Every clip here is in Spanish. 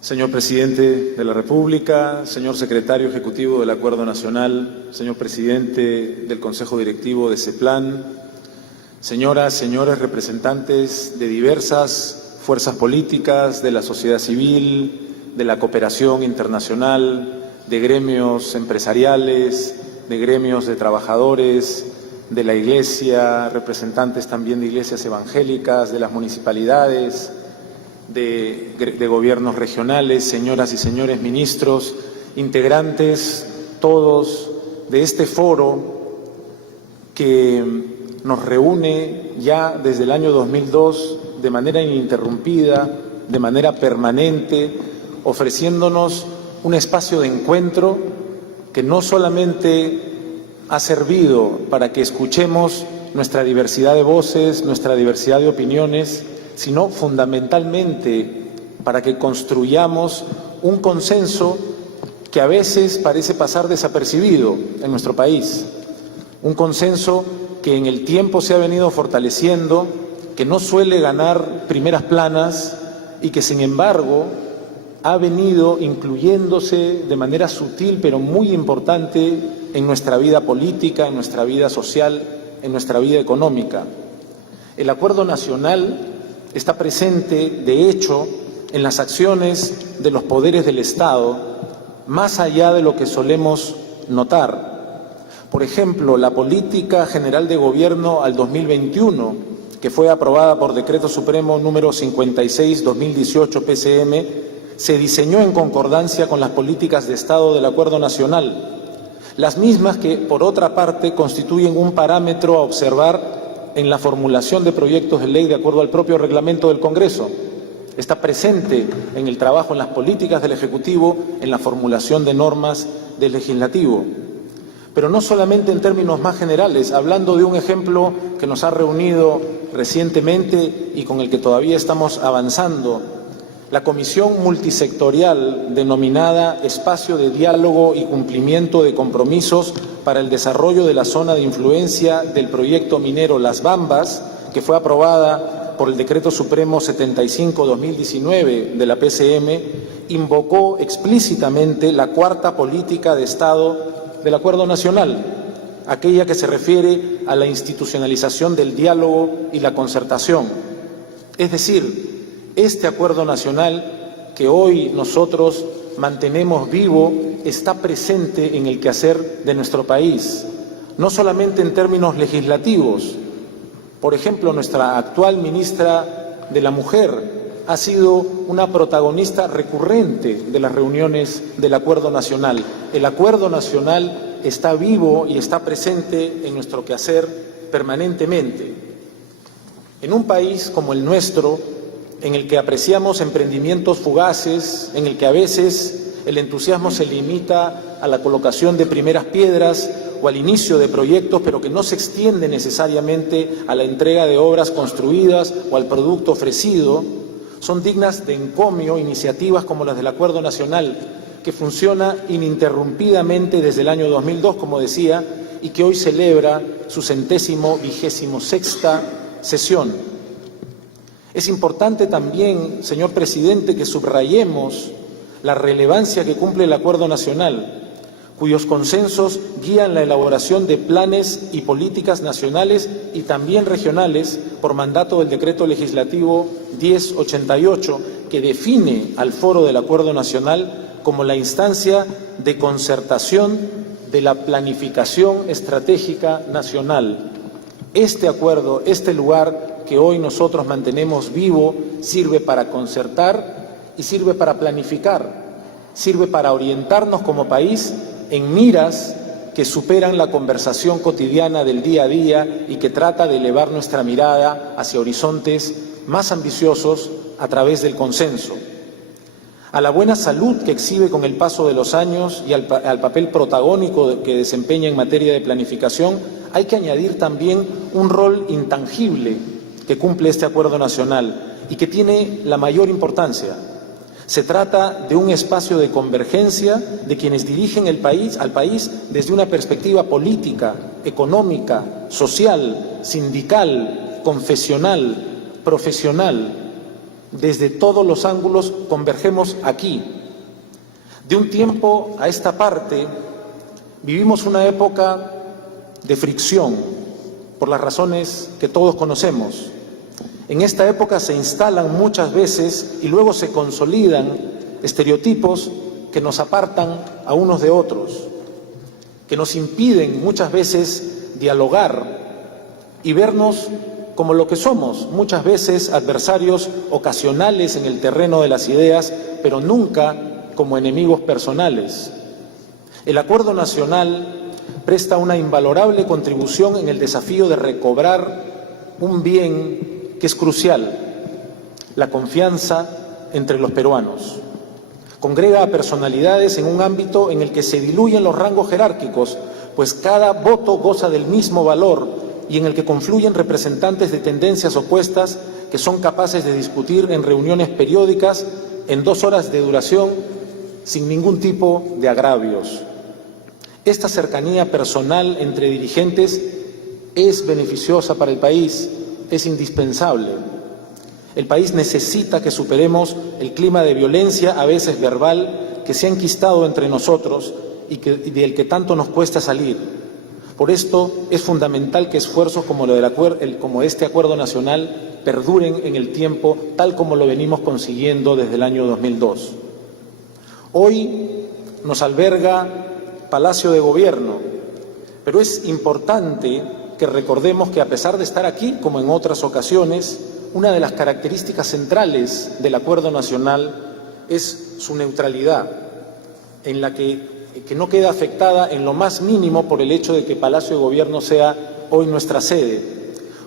Señor Presidente de la República, señor Secretario Ejecutivo del Acuerdo Nacional, señor Presidente del Consejo Directivo de CEPLAN, señoras, señores representantes de diversas fuerzas políticas, de la sociedad civil, de la cooperación internacional, de gremios empresariales, de gremios de trabajadores, de la Iglesia, representantes también de iglesias evangélicas, de las municipalidades, de gobiernos regionales, señoras y señores ministros, integrantes todos de este foro que nos reúne ya desde el año 2002 de manera ininterrumpida, de manera permanente, ofreciéndonos un espacio de encuentro que no solamente ha servido para que escuchemos nuestra diversidad de voces, nuestra diversidad de opiniones, sino fundamentalmente para que construyamos un consenso que a veces parece pasar desapercibido en nuestro país. Un consenso que en el tiempo se ha venido fortaleciendo, que no suele ganar primeras planas y que sin embargo ha venido incluyéndose de manera sutil pero muy importante en nuestra vida política, en nuestra vida social, en nuestra vida económica. El Acuerdo Nacional está presente, de hecho, en las acciones de los poderes del Estado, más allá de lo que solemos notar. Por ejemplo, la Política General de Gobierno al 2021, que fue aprobada por Decreto Supremo número 56/2018 PCM, se diseñó en concordancia con las políticas de Estado del Acuerdo Nacional, las mismas que, por otra parte, constituyen un parámetro a observar en la formulación de proyectos de ley de acuerdo al propio reglamento del Congreso. Está presente en el trabajo en las políticas del Ejecutivo, en la formulación de normas del Legislativo. Pero no solamente en términos más generales, hablando de un ejemplo que nos ha reunido recientemente y con el que todavía estamos avanzando, la Comisión Multisectorial denominada Espacio de Diálogo y Cumplimiento de Compromisos para el Desarrollo de la Zona de Influencia del Proyecto Minero Las Bambas, que fue aprobada por el Decreto Supremo 75/2019 de la PCM, invocó explícitamente la cuarta política de Estado del Acuerdo Nacional, aquella que se refiere a la institucionalización del diálogo y la concertación. Es decir, este Acuerdo Nacional que hoy nosotros mantenemos vivo está presente en el quehacer de nuestro país, no solamente en términos legislativos. Por ejemplo, nuestra actual ministra de la Mujer ha sido una protagonista recurrente de las reuniones del Acuerdo Nacional. El Acuerdo Nacional está vivo y está presente en nuestro quehacer permanentemente. En un país como el nuestro, en el que apreciamos emprendimientos fugaces, en el que a veces el entusiasmo se limita a la colocación de primeras piedras o al inicio de proyectos, pero que no se extiende necesariamente a la entrega de obras construidas o al producto ofrecido, son dignas de encomio iniciativas como las del Acuerdo Nacional, que funciona ininterrumpidamente desde el año 2002, como decía, y que hoy celebra su 126ª sesión. Es importante también, señor Presidente, que subrayemos la relevancia que cumple el Acuerdo Nacional, cuyos consensos guían la elaboración de planes y políticas nacionales y también regionales por mandato del Decreto Legislativo 1088, que define al Foro del Acuerdo Nacional como la instancia de concertación de la planificación estratégica nacional. Este acuerdo, este lugar que hoy nosotros mantenemos vivo, sirve para concertar y sirve para planificar, sirve para orientarnos como país en miras que superan la conversación cotidiana del día a día y que trata de elevar nuestra mirada hacia horizontes más ambiciosos a través del consenso. A la buena salud que exhibe con el paso de los años y al papel protagónico que desempeña en materia de planificación, hay que añadir también un rol intangible que cumple este Acuerdo Nacional y que tiene la mayor importancia. Se trata de un espacio de convergencia de quienes dirigen al país desde una perspectiva política, económica, social, sindical, confesional, profesional. desde todos los ángulos convergemos aquí. De un tiempo a esta parte vivimos una época de fricción por las razones que todos conocemos. En esta época se instalan muchas veces y luego se consolidan estereotipos que nos apartan a unos de otros, que nos impiden muchas veces dialogar y vernos como lo que somos, muchas veces adversarios ocasionales en el terreno de las ideas, pero nunca como enemigos personales. El Acuerdo Nacional presta una invalorable contribución en el desafío de recobrar un bien que es crucial, la confianza entre los peruanos. Congrega a personalidades en un ámbito en el que se diluyen los rangos jerárquicos, pues cada voto goza del mismo valor y en el que confluyen representantes de tendencias opuestas que son capaces de discutir en reuniones periódicas en 2 horas de duración sin ningún tipo de agravios. Esta cercanía personal entre dirigentes es beneficiosa para el país, es indispensable. El país necesita que superemos el clima de violencia, a veces verbal, que se ha enquistado entre nosotros y del que tanto nos cuesta salir. Por esto es fundamental que esfuerzos como este Acuerdo Nacional perduren en el tiempo, tal como lo venimos consiguiendo desde el año 2002. Hoy nos alberga Palacio de Gobierno, pero es importante que recordemos que a pesar de estar aquí, como en otras ocasiones, una de las características centrales del Acuerdo Nacional es su neutralidad, en la que no queda afectada en lo más mínimo por el hecho de que Palacio de Gobierno sea hoy nuestra sede.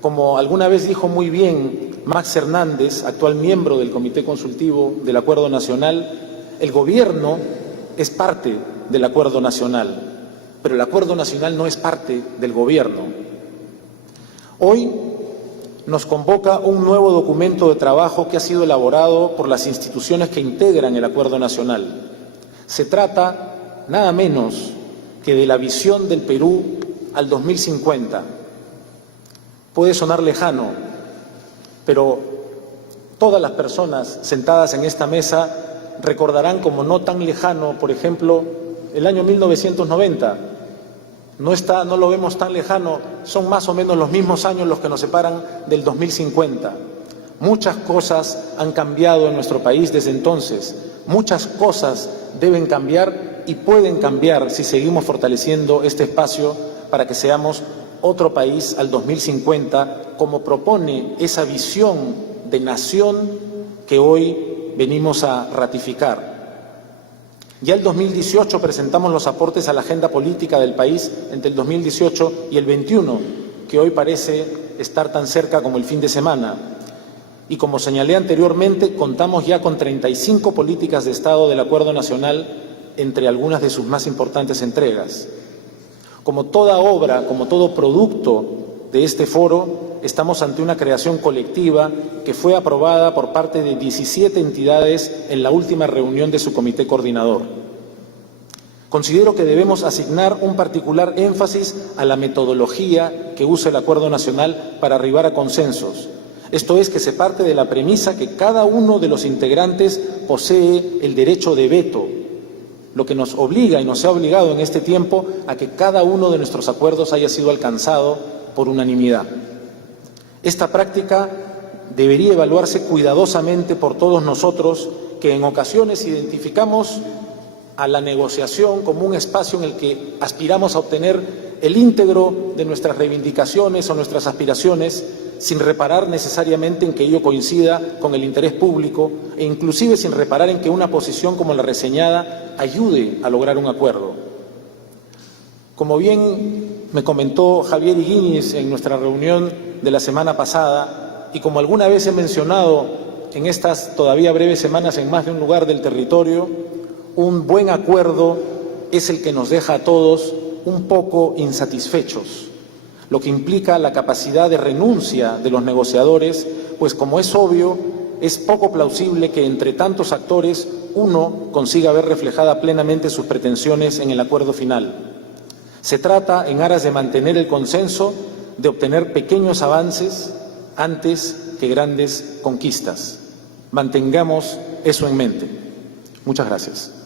Como alguna vez dijo muy bien Max Hernández, actual miembro del Comité Consultivo del Acuerdo Nacional, el Gobierno es parte del Acuerdo Nacional, pero el Acuerdo Nacional no es parte del Gobierno. Hoy nos convoca un nuevo documento de trabajo que ha sido elaborado por las instituciones que integran el Acuerdo Nacional. Se trata nada menos que de la visión del Perú al 2050. Puede sonar lejano, pero todas las personas sentadas en esta mesa recordarán como no tan lejano, por ejemplo, el año 1990. No lo vemos tan lejano, son más o menos los mismos años los que nos separan del 2050. Muchas cosas han cambiado en nuestro país desde entonces, muchas cosas deben cambiar y pueden cambiar si seguimos fortaleciendo este espacio para que seamos otro país al 2050, como propone esa visión de nación que hoy venimos a ratificar. Ya el 2018 presentamos los aportes a la agenda política del país entre el 2018 y el 21, que hoy parece estar tan cerca como el fin de semana. Y como señalé anteriormente, contamos ya con 35 políticas de Estado del Acuerdo Nacional, entre algunas de sus más importantes entregas. Como toda obra, como todo producto de este foro, estamos ante una creación colectiva que fue aprobada por parte de 17 entidades en la última reunión de su comité coordinador. Considero que debemos asignar un particular énfasis a la metodología que usa el Acuerdo Nacional para arribar a consensos. Esto es, que se parte de la premisa que cada uno de los integrantes posee el derecho de veto, lo que nos obliga y nos ha obligado en este tiempo a que cada uno de nuestros acuerdos haya sido alcanzado por unanimidad. Esta práctica debería evaluarse cuidadosamente por todos nosotros, que en ocasiones identificamos a la negociación como un espacio en el que aspiramos a obtener el íntegro de nuestras reivindicaciones o nuestras aspiraciones, sin reparar necesariamente en que ello coincida con el interés público e inclusive sin reparar en que una posición como la reseñada ayude a lograr un acuerdo. Como bien me comentó Javier Higuíñez en nuestra reunión de la semana pasada, y como alguna vez he mencionado en estas todavía breves semanas en más de un lugar del territorio, un buen acuerdo es el que nos deja a todos un poco insatisfechos, lo que implica la capacidad de renuncia de los negociadores, pues como es obvio, es poco plausible que entre tantos actores uno consiga ver reflejada plenamente sus pretensiones en el acuerdo final. Se trata, en aras de mantener el consenso, de obtener pequeños avances antes que grandes conquistas. Mantengamos eso en mente. Muchas gracias.